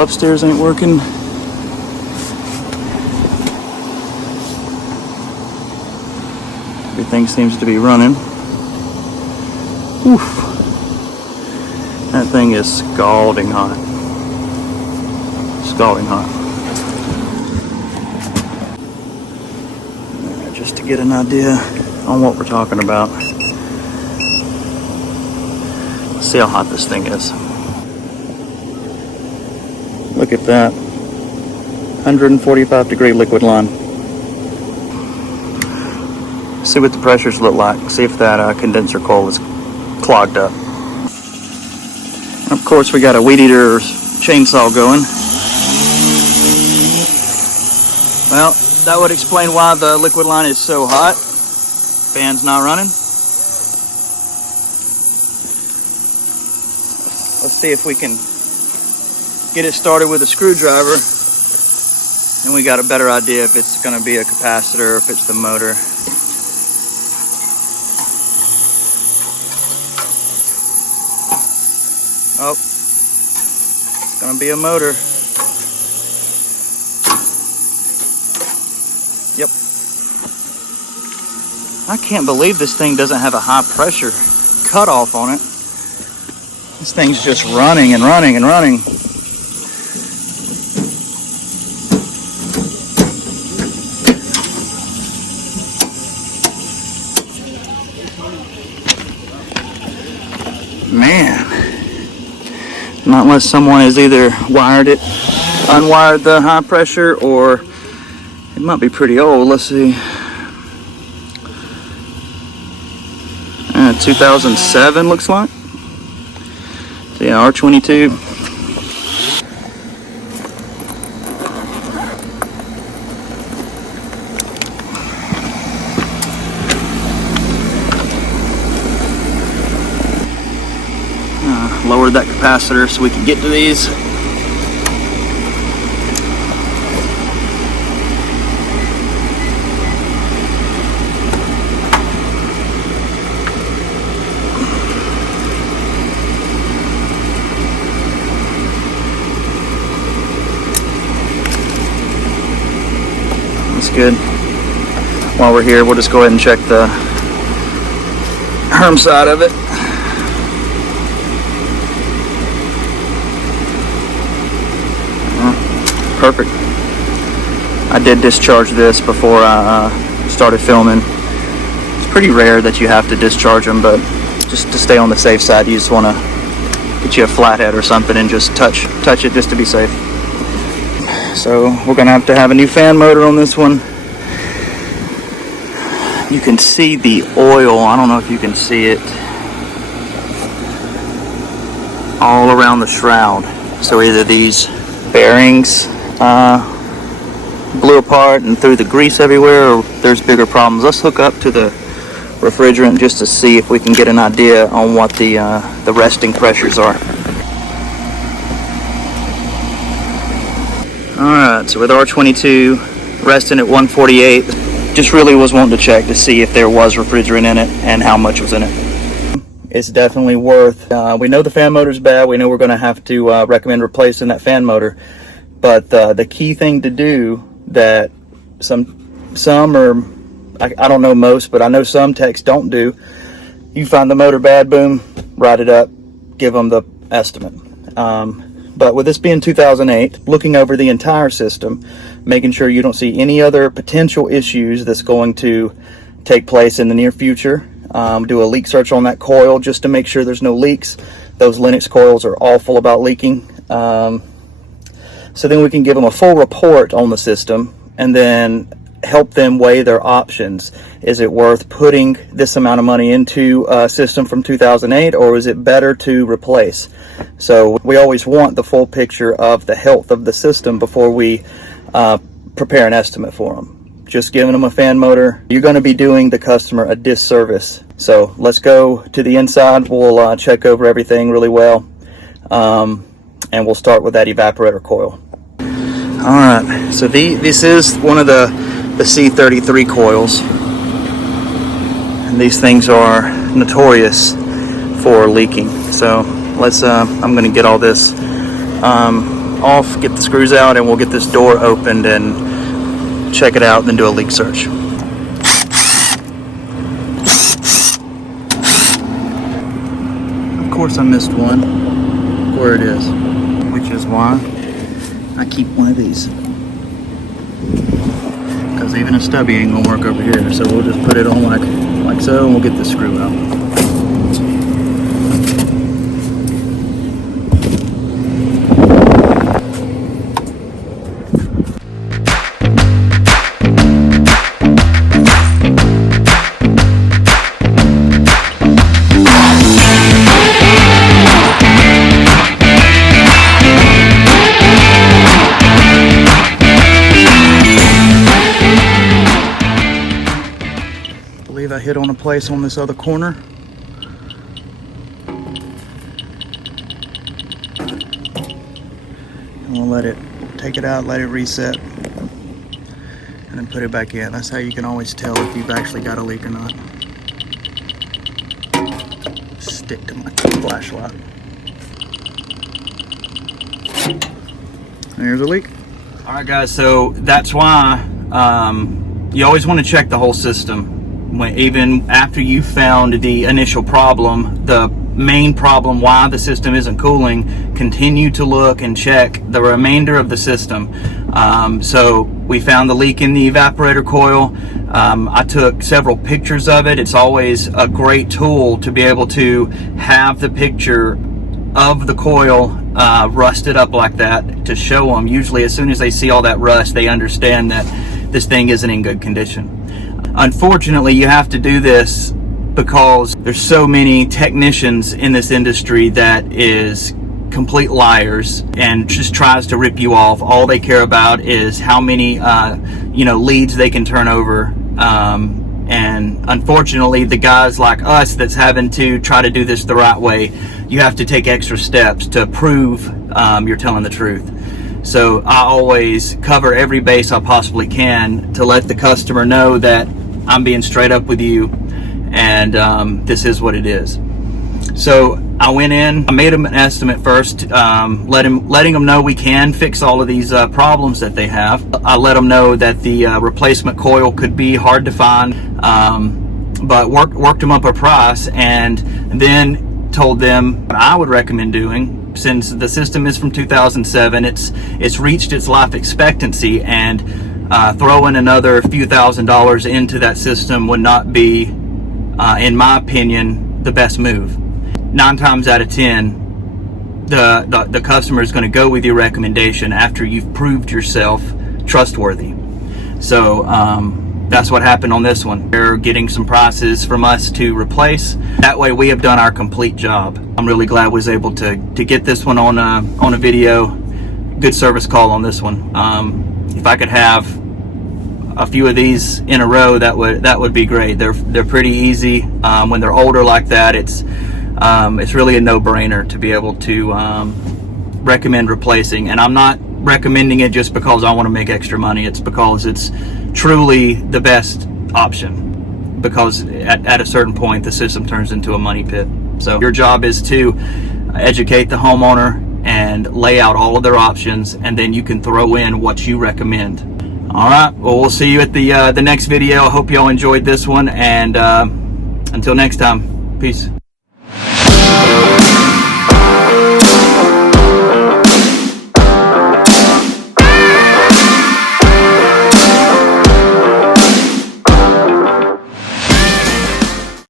Upstairs ain't working. Everything seems to be running. Oof. That thing is scalding hot. Scalding hot. Just to get an idea on what we're talking about. Let's see how hot this thing is. Look at that. 145 degree liquid line. See what the pressures look like. See if that condenser coil is clogged up. And of course, we got a weed eater chainsaw going. Well, that would explain why the liquid line is so hot. Fan's not running. Let's see if we can get it started with a screwdriver, and we got a better idea if it's going to be a capacitor or if it's the motor. Oh, it's going to be a motor. Yep. I can't believe this thing doesn't have a high pressure cutoff on it. This thing's just running and running and running. Man, not unless someone has either wired it, unwired the high pressure, or it might be pretty old. Let's see. 2007 looks like. So yeah, R22. Lowered that capacitor so we can get to these. That's good. While we're here, we'll just go ahead and check the Herm side of it. Perfect. I did discharge this before I started filming. It's pretty rare that you have to discharge them, but just to stay on the safe side, you just want to get you a flathead or something and just touch it just to be safe. So we're going to have a new fan motor on this one. You can see the oil. I don't know if you can see it. All around the shroud. So either these bearings blew apart and threw the grease everywhere, or there's bigger problems. Let's hook up to the refrigerant just to see if we can get an idea on what the resting pressures are. Alright, so with R22 resting at 148, just really was wanting to check to see if there was refrigerant in it and how much was in it. It's definitely worth. We know the fan motor's bad. We know we're going to have to recommend replacing that fan motor. But the key thing to do that some or I don't know most, but I know some techs don't do. You find the motor bad, boom, write it up, give them the estimate. But with this being 2008, looking over the entire system, making sure you don't see any other potential issues that's going to take place in the near future. Do a leak search on that coil just to make sure there's no leaks. Those Lennox coils are awful about leaking. So then we can give them a full report on the system and then help them weigh their options. Is it worth putting this amount of money into a system from 2008, or is it better to replace? So we always want the full picture of the health of the system before we prepare an estimate for them. Just giving them a fan motor, you're going to be doing the customer a disservice. So let's go to the inside. We'll check over everything really well. And we'll start with that evaporator coil. All right, so this is one of the C33 coils. And these things are notorious for leaking. So let's, I'm gonna get all this off, get the screws out, and we'll get this door opened and check it out, and then do a leak search. Of course I missed one. Where it is, which is why I keep one of these, because even a stubby ain't gonna work over here. So we'll just put it on like so, and we'll get the screw out. I hit on a place on this other corner. And we'll let it, take it out, let it reset, and then put it back in. That's how you can always tell if you've actually got a leak or not. Stick to my flashlight. There's a leak. All right, guys, so that's why you always want to check the whole system. Even after you found the initial problem, the main problem why the system isn't cooling, continue to look and check the remainder of the system. So we found the leak in the evaporator coil. I took several pictures of it. It's always a great tool to be able to have the picture of the coil rusted up like that to show them. Usually as soon as they see all that rust, they understand that this thing isn't in good condition. Unfortunately, you have to do this because there's so many technicians in this industry that is complete liars and just tries to rip you off. All they care about is how many leads they can turn over. And unfortunately, the guys like us that's having to try to do this the right way, you have to take extra steps to prove you're telling the truth. So I always cover every base I possibly can to let the customer know that I'm being straight up with you, and this is what it is. So I went in, I made them an estimate first, letting them know we can fix all of these problems that they have. I let them know that the replacement coil could be hard to find, but worked them up a price, and then told them what I would recommend doing. Since the system is from 2007, it's reached its life expectancy, and throwing another few $1,000s into that system would not be, in my opinion, the best move. 9 times out of 10, the customer is going to go with your recommendation after you've proved yourself trustworthy. So that's what happened on this one. They're getting some prices from us to replace. That way we have done our complete job. I'm really glad I was able to get this one on a video. Good service call on this one. If I could have a few of these in a row, that would be great. They're pretty easy. When they're older like that, it's really a no-brainer to be able to recommend replacing. And I'm not recommending it just because I want to make extra money. It's because it's truly the best option, because at a certain point the system turns into a money pit. So your job is to educate the homeowner and lay out all of their options, and then you can throw in what you recommend. All right, well, we'll see you at the next video. I hope y'all enjoyed this one, and until next time, peace.